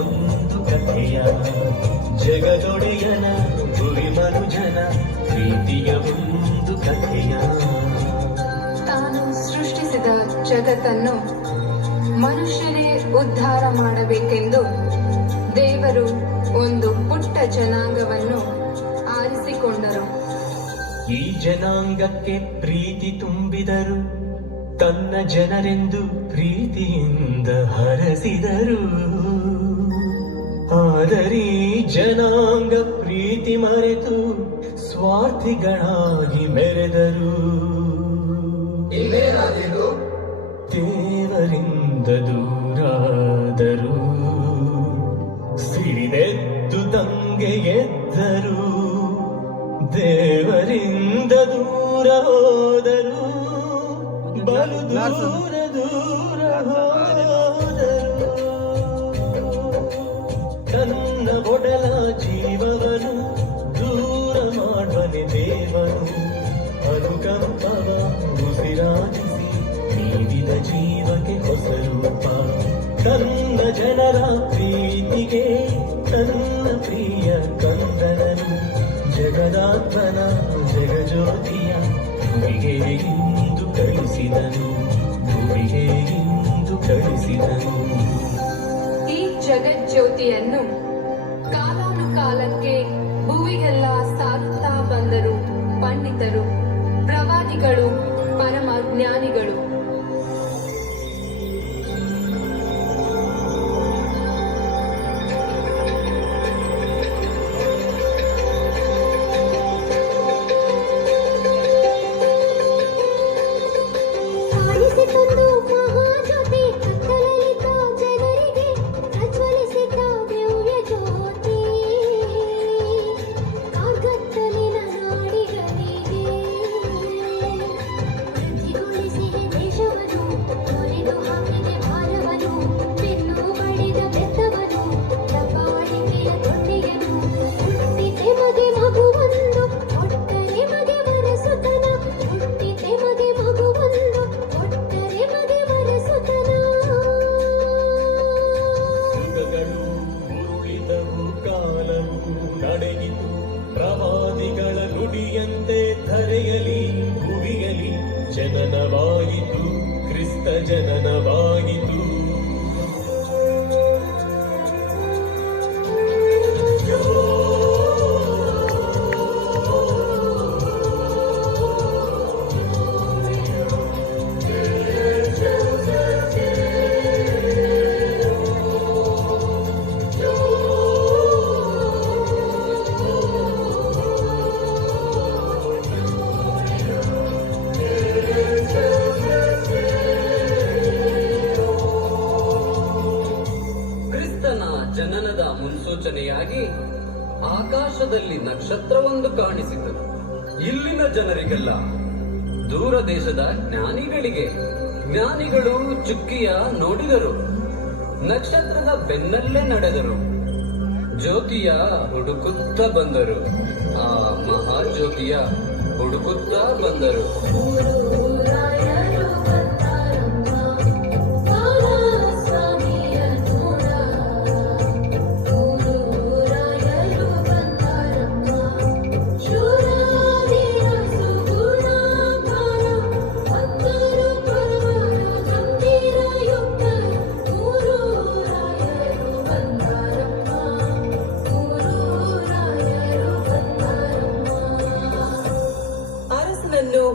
ಒಂದು ಕಥೆಯ ಜಗದೊಡೆಯನ ಗುರಿ ಮನುಜನ ಪ್ರೀತಿಯ ಒಂದು ಕಥೆಯ. ತಾನು ಸೃಷ್ಟಿಸಿದ ಜಗತ್ತನ್ನು ಮನುಷ್ಯನೇ ಉದ್ಧಾರ ಮಾಡಬೇಕೆಂದು ದೇವರು ಒಂದು ಪುಟ್ಟ ಜನಾಂಗವನ್ನು ಆರಿಸಿಕೊಂಡರು. ಈ ಜನಾಂಗಕ್ಕೆ ಪ್ರೀತಿ ತುಂಬಿದರು, ತನ್ನ ಜನರೆಂದು ಪ್ರೀತಿಯಿಂದ ಹರಸಿದರು. ಆದರೆ ಜನಾಂಗ ಪ್ರೀತಿ ಮರೆತು ಸ್ವಾರ್ಥಿಗಳಾಗಿ ಮೆರೆದರು. ದೇವರಿಂದ ದೂರಾದರು, ಸಿಡಿದೆದ್ದು ದಂಗೆ ಎದ್ದರು. ದೇವರಿಂದ ದೂರ ಹೋದರು, ಬಲು ದೂರ ದೂರ ಹೋದರು. ತನ್ನ ಒಡಲ ಜೀವವನ್ನು ದೂರ ಮಾಡುವನೆ ದೇವನು. ಅನುಕಂಪವ ಉಸಿರಾಗಿಸಿ ನೀಡಿದ ಜೀವಕ್ಕೆ ಹೊಸ ರೂಪ. ತನ್ನ ಜನರ ಪ್ರೀತಿಗೆ ತನ್ನ ಪ್ರಿಯ ಕಂದನನು ಜಗದಾತ್ಮನ ಜಗಜ್ಯೋತಿಯ ಭೂಮಿಗೆ ಇಂದು ಕಳಿಸಿದನು, ಭೂಮಿಗೆ ಇಂದು ಕಳಿಸಿದನು. ಈ ಜಗಜ್ಯೋತಿಯನ್ನು ಕಾಲಾನುಕಾಲಕ್ಕೆ ಭುವಿಗೆಲ್ಲ ಸಾರುತ್ತಾ ಬಂದರು ಪಂಡಿತರು, ಪ್ರವಾದಿಗಳು, ಪರಮ ಜ್ಞಾನಿಗಳು. ನಡೆಯಿತು ಪ್ರವಾದಿಗಳ ನುಡಿಯಂತೆ ಧರೆಯಲಿ ಭುವಿಯಲಿ ಜನನವಾಯಿತು, ಕ್ರಿಸ್ತ ಜನನವಾಯಿತು. ಜನನದ ಮುನ್ಸೂಚನೆಯಾಗಿ ಆಕಾಶದಲ್ಲಿ ನಕ್ಷತ್ರವೊಂದು ಕಾಣಿಸಿತು. ಇಲ್ಲಿನ ಜನರಿಗೆಲ್ಲ, ದೂರ ದೇಶದ ಜ್ಞಾನಿಗಳು ಚುಕ್ಕಿಯ ನೋಡಿದರು, ನಕ್ಷತ್ರದ ಬೆನ್ನಲ್ಲೇ ನಡೆದರು, ಜ್ಯೋತಿಯ ಹುಡುಕುತ್ತಾ ಬಂದರು, ಆ ಮಹಾಜ್ಯೋತಿಯ ಹುಡುಕುತ್ತಾ ಬಂದರು.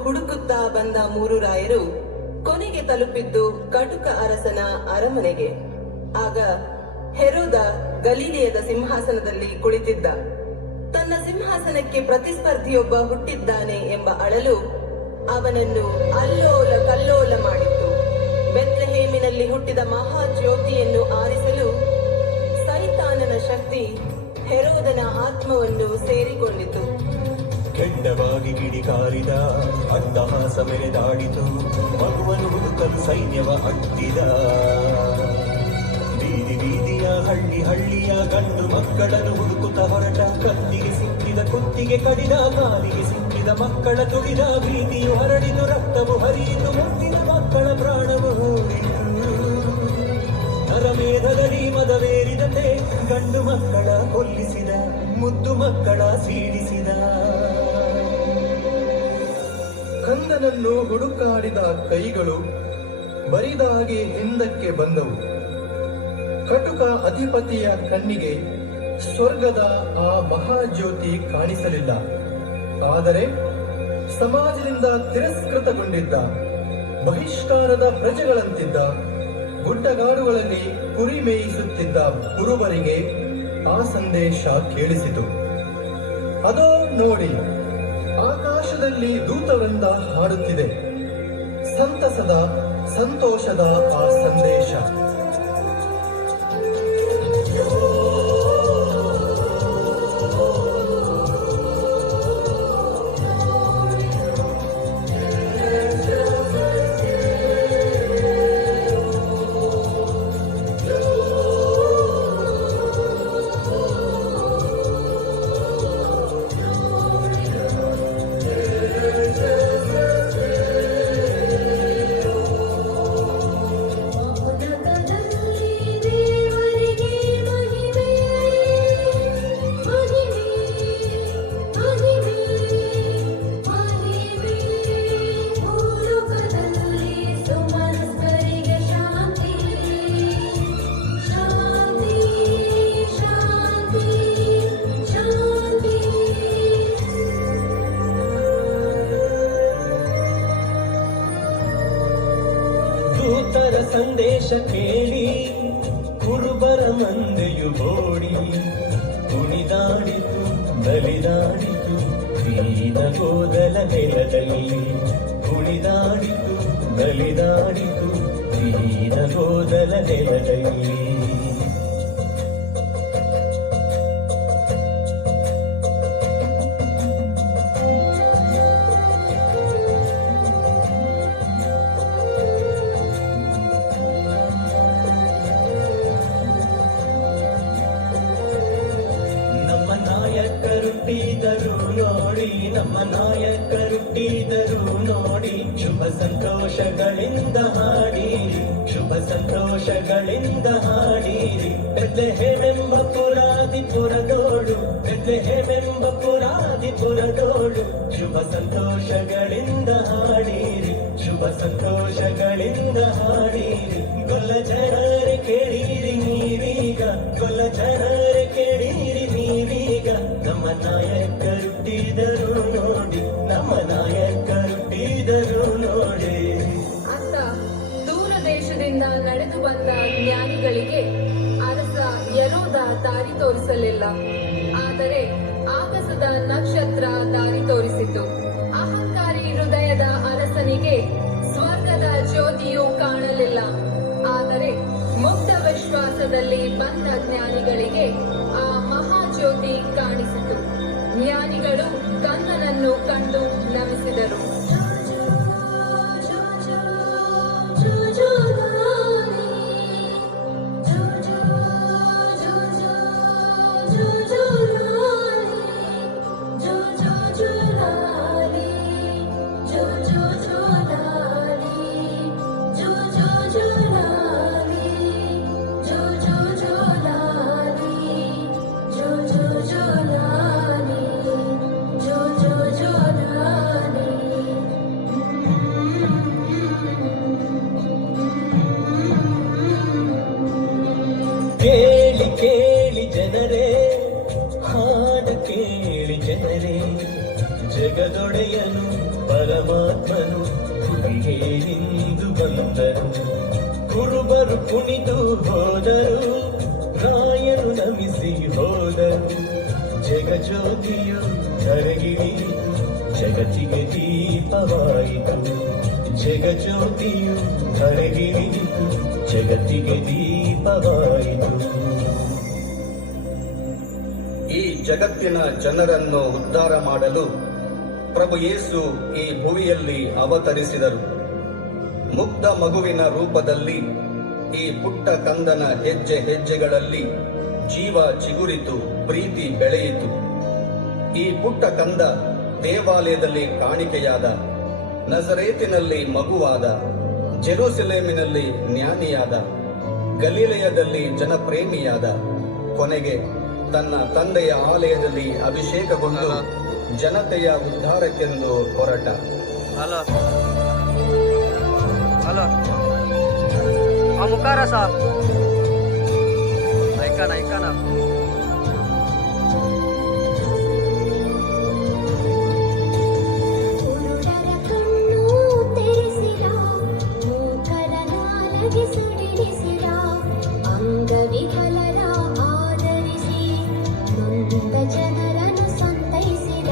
ಹುಡುಕುತ್ತಾ ಬಂದ ಮೂರು ರಾಯರು ಕೊನೆಗೆ ತಲುಪಿದ್ದು ಕಟುಕ ಅರಸನ ಅರಮನೆಗೆ. ಆಗ ಹೆರೋದ ಗಲೀಲಿಯದ ಸಿಂಹಾಸನದಲ್ಲಿ ಕುಳಿತಿದ್ದ. ತನ್ನ ಸಿಂಹಾಸನಕ್ಕೆ ಪ್ರತಿಸ್ಪರ್ಧಿಯೊಬ್ಬ ಹುಟ್ಟಿದ್ದಾನೆ ಎಂಬ ಅಳಲು ಅವನನ್ನು ಅಲ್ಲೋಲ ಕಲ್ಲೋಲ ಮಾಡಿತ್ತು. ಬೆತ್ಲೆಹೇಮಿನಲ್ಲಿ ಹುಟ್ಟಿದ ಮಹಾಜ್ಯೋತಿಯನ್ನು ಆರಿಸಲು ಸೈತಾನನ ಶಕ್ತಿ ಹೆರೋದನ ಆತ್ಮವನ್ನು ಸೇರಿಕೊಂಡಿತು. ಕೆಂಡವಾಗಿ ಕಿಡಿಕಾರಿದ ಅಟ್ಟಹಾಸ ಮೆರೆದಾಡಿತು, ಮಗುವನ್ನು ಹುಡುಕಲು ಸೈನ್ಯವ ಹಟ್ಟಿದ. ಬೀದಿ ಬೀದಿಯ ಹಳ್ಳಿಯ ಗಂಡು ಮಕ್ಕಳನ್ನು ಹುಡುಕುತ್ತ ಹೊರಟ, ಕತ್ತಿಗೆ ಸಿಕ್ಕಿದ ಕುತ್ತಿಗೆ ಕಡಿದ, ಕಾಲಿಗೆ ಸಿಕ್ಕಿದ ಮಕ್ಕಳ ತುಳಿದ. ಭೀತಿಯು ಹರಡಿತು, ರಕ್ತವು ಹರಿಯಿತು, ಮುಟ್ಟಿದ ಮಕ್ಕಳ ಪ್ರಾಣವು ಹೂಡಿತು. ನರಮೇಧದಲ್ಲಿ ಮದವೇರಿದಂತೆ ಮಕ್ಕಳ ಕೊಲ್ಲಿಸಿದ, ಮುದ್ದು ಮಕ್ಕಳ ಸೀಡಿಸಿದ. ಕಂದನನ್ನು ಹುಡುಕಾಡಿದ ಕೈಗಳು ಬರಿದಾಗಿ ಹಿಂದಕ್ಕೆ ಬಂದವು. ಕಟುಕ ಅಧಿಪತಿಯ ಕಣ್ಣಿಗೆ ಸ್ವರ್ಗದ ಆ ಮಹಾಜ್ಯೋತಿ ಕಾಣಿಸಲಿಲ್ಲ. ಆದರೆ ಸಮಾಜದಿಂದ ತಿರಸ್ಕೃತಗೊಂಡಿದ್ದ, ಬಹಿಷ್ಕಾರದ ಪ್ರಜೆಗಳಂತಿದ್ದ, ಗುಡ್ಡಗಾಡುಗಳಲ್ಲಿ ಕುರಿ ಮೇಯಿಸುತ್ತಿದ್ದ ಕುರುಬರಿಗೆ ಆ ಸಂದೇಶ ಕೇಳಿಸಿತು. ಅದೋ ನೋಡಿ, ಆಕಾಶದಲ್ಲಿ ದೂತವೃಂದ ಹಾಡುತ್ತಿದೆ. ಸಂತಸದ, ಸಂತೋಷದ ಆ ಸಂದೇಶ. ದೂತರ ಸಂದೇಶ ಕೇಳಿ ಕುರುಬರ ಮಂದೆಯು ಓಡಿ ಕುಣಿದಾಡಿತು, ನಲಿದಾಡಿತು ದೀನ ಗೋದಲ ನೆಲದಲ್ಲಿ. ಕುಣಿದಾಡಿತು, ನಲಿದಾಡಿತು ದೀನ ಗೋದಲ ನೆಲದಲ್ಲಿ. ಹುಟ್ಟಿದರು ನೋಡಿ, ನಮ್ಮ ನಾಯಕರುಟ್ಟಿದರು ನೋಡಿ. ಶುಭ ಸಂತೋಷಗಳಿಂದ ಹಾಡಿರಿ, ಶುಭ ಸಂತೋಷಗಳಿಂದ ಹಾಡಿರಿ. ಬೆತ್ಲೆಹೇಮೆಂಬ ಪುರಾದಿಪುರದೋಳು, ಬೆತ್ಲೆಹೇಮೆಂಬ ಪುರಾದಿಪುರದೋಳು. ಶುಭ ಸಂತೋಷಗಳಿಂದ ಹಾಡಿರಿ, ಶುಭ ಸಂತೋಷಗಳಿಂದ ಹಾಡಿರಿ. ಗೊಲ್ಲ ಜನರೇ ಕೇಳಿರಿ ನೀವೀಗ, ಗೊಲ್ಲ ಜನರೇ ಕೇಳಿರಿ ನೀವೀಗ. ನಮ್ಮ ನಾಯಕರುಟ್ಟಿದರು ನೋಡಿ, ನಮ್ಮ ನಾಯಕರುಟ್ಟಿದರು ನೋಡಿ. ಅತ್ತ ದೂರ ದೇಶದಿಂದ ನಡೆದು ಬಂದ ಜ್ಞಾನಿಗಳಿಗೆ ಅರಸ ಯೆಹೂದ ದಾರಿ ತೋರಿಸಲಿಲ್ಲ. ಆದರೆ ಆಗಸದ ನಕ್ಷತ್ರ ದಾರಿ ತೋರಿಸಿತು. ಅಹಂಕಾರಿ ಹೃದಯದ ಅರಸನಿಗೆ ಸ್ವರ್ಗದ ಜ್ಯೋತಿಯು ಕಾಣಲಿಲ್ಲ. ಆದರೆ ಮುಗ್ಧ ವಿಶ್ವಾಸದಲ್ಲಿ ಬಂದ ಜ್ಞಾನಿಗಳಿಗೆ ಆ ಮಹಾಜ್ಯೋತಿ ಕಾಣಿಸಿತು. ಜ್ಞಾನಿಗಳು ಕಂದನನ್ನು ಕಂಡು ನಮಿಸಿದರು. ಕೇಳಿ ಕೇಳಿ ಜನರೇ, ಹಾಡ ಕೇಳಿ ಜನರೇ. ಜಗದೊಡೆಯನು ಪರಮಾತ್ಮನು ಹುಲಿಯೇನೆಂದು ಬಂದರು. ಕುರುಬರು ಕುಣಿದು ಹೋದರು, ರಾಯರು ನಮಿಸಿ ಹೋದರು. ಜಗಜ್ಯೋತಿಯು ಧರೆಗಿಳಿಯಿತು, ಜಗತ್ತಿಗೆ ದೀಪವಾಯಿತು. ಜಗಜ್ಯೋತಿಯು ಧರೆಗಿಳಿಯಿತು, ಜಗತ್ತಿಗೆ ದೀಪವಾಯಿತು. ಈ ಜಗತ್ತಿನ ಜನರನ್ನು ಉದ್ಧಾರ ಮಾಡಲು ಪ್ರಭು ಯೇಸು ಈ ಭುವಿಯಲ್ಲಿ ಅವತರಿಸಿದರು. ಮುಗ್ಧ ಮಗುವಿನ ರೂಪದಲ್ಲಿ ಈ ಪುಟ್ಟ ಕಂದನ ಹೆಜ್ಜೆ ಹೆಜ್ಜೆಗಳಲ್ಲಿ ಜೀವ ಚಿಗುರಿತು, ಪ್ರೀತಿ ಬೆಳೆಯಿತು. ಈ ಪುಟ್ಟ ಕಂದ ದೇವಾಲಯದಲ್ಲಿ ಕಾಣಿಕೆಯಾದ, ನಜರೇತಿನಲ್ಲಿ ಮಗುವಾದ, ಜೆರೂಸಲೇಮಿನಲ್ಲಿ ಜ್ಞಾನಿಯಾದ, ಗಲಿಲಯದಲ್ಲಿ ಜನಪ್ರೇಮಿಯಾದ, ಕೊನೆಗೆ ತನ್ನ ತಂದೆಯ ಆಲಯದಲ್ಲಿ ಅಭಿಷೇಕಗೊಂಡು ಜನತೆಯ ಉದ್ಧಾರಕ್ಕೆಂದು ಹೊರಟ. ಹಲೋ ಹಲೋ हा मुकार असा ऐका ना ಕುರುಡರ ಕಣ್ಣು ತೆರೆಸಿದ, ಮೂಕರ ನಾಲಿಗೆ ಸಡಿಲಿಸಿದ, ಅಂಗವಿಕಲರ ಆದರಿಸಿ ನೊಂದ ಜನರನ್ನು ಸಂತೈಸಿದ,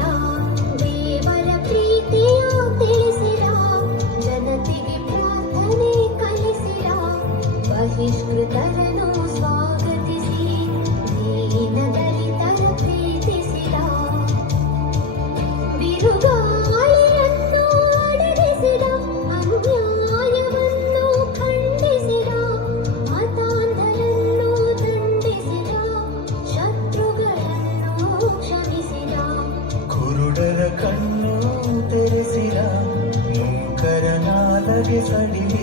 ದೇವರ ಪ್ರೀತಿಯ ತಿಳಿಸಿದ, ಜನತೆಗೆ ಪ್ರಾರ್ಥನೆ ಕಲಿಸಿದ, ಬಹಿಷ್ಕೃತರನ್ನು ಸ್ವಾಗತಿಸಿ ದೀನದಲಿತರ ಪ್ರೀತಿಸಿದ, ಬಿರುಗಾಳಿಯನ್ನು ಅಡಗಿಸಿದ, ಅನ್ಯಾಯವನ್ನು ಖಂಡಿಸಿದ, ಮತಾಂಧರನ್ನು ದಂಡಿಸಿದ, ಶತ್ರುಗಳನ್ನು ಕ್ಷಮಿಸಿದ. ಕುರುಡರ ಕಣ್ಣು ತೆರೆಸಿದ, ಮೂಕರ ನಾಲಗೆ ಸಡಿಲಿಸಿದ,